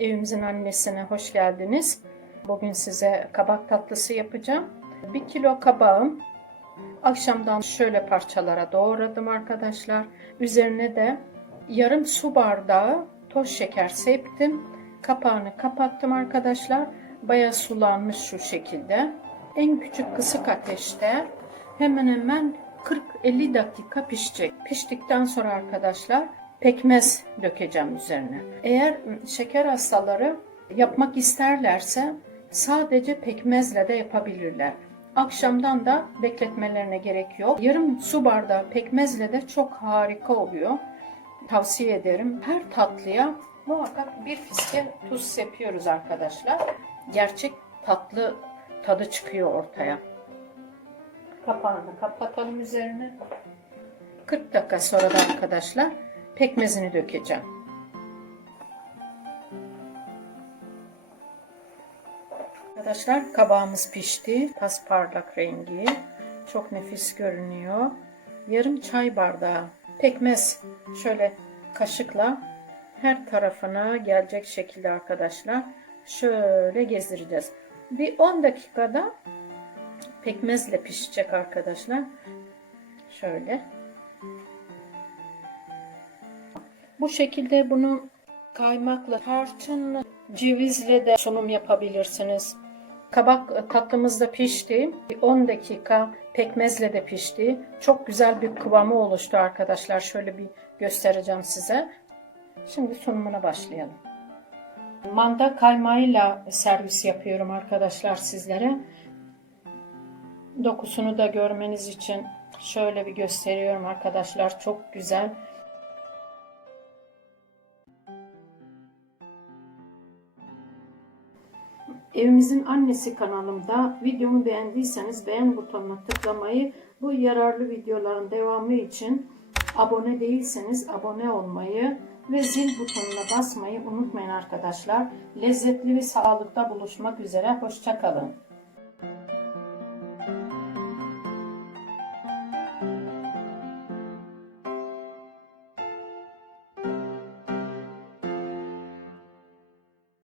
Evimizin annesine hoş geldiniz. Bugün size kabak tatlısı yapacağım. 1 kilo kabağım. Akşamdan şöyle parçalara doğradım arkadaşlar. Üzerine de yarım su bardağı toz şeker septim. Kapağını kapattım arkadaşlar. Baya sulanmış şu şekilde. En küçük kısık ateşte hemen hemen 40-50 dakika pişecek. Piştikten sonra arkadaşlar pekmez dökeceğim üzerine. Eğer şeker hastaları yapmak isterlerse sadece pekmezle de yapabilirler. Akşamdan da bekletmelerine gerek yok. Yarım su bardağı pekmezle de çok harika oluyor. Tavsiye ederim. Her tatlıya muhakkak bir fiske tuz sepiyoruz arkadaşlar. Gerçek tatlı tadı çıkıyor ortaya. Kapağını kapatalım üzerine. 40 dakika sonra da arkadaşlar pekmezini dökeceğim. Arkadaşlar kabağımız pişti. Pasparlak rengi. Çok nefis görünüyor. Yarım çay bardağı pekmez şöyle kaşıkla her tarafına gelecek şekilde arkadaşlar şöyle gezdireceğiz. Bir 10 dakikada pekmezle pişecek arkadaşlar. Şöyle. Bu şekilde bunu kaymakla, tarçınla, cevizle de sunum yapabilirsiniz. Kabak tatlımız da pişti. 10 dakika pekmezle de pişti. Çok güzel bir kıvamı oluştu arkadaşlar. Şöyle bir göstereceğim size. Şimdi sunumuna başlayalım. Manda kaymağıyla servis yapıyorum arkadaşlar sizlere. Dokusunu da görmeniz için şöyle bir gösteriyorum arkadaşlar. Çok güzel. Evimizin Annesi kanalımda videomu beğendiyseniz beğen butonuna tıklamayı, bu yararlı videoların devamı için abone değilseniz abone olmayı ve zil butonuna basmayı unutmayın arkadaşlar. Lezzetli ve sağlıkta buluşmak üzere. Hoşçakalın.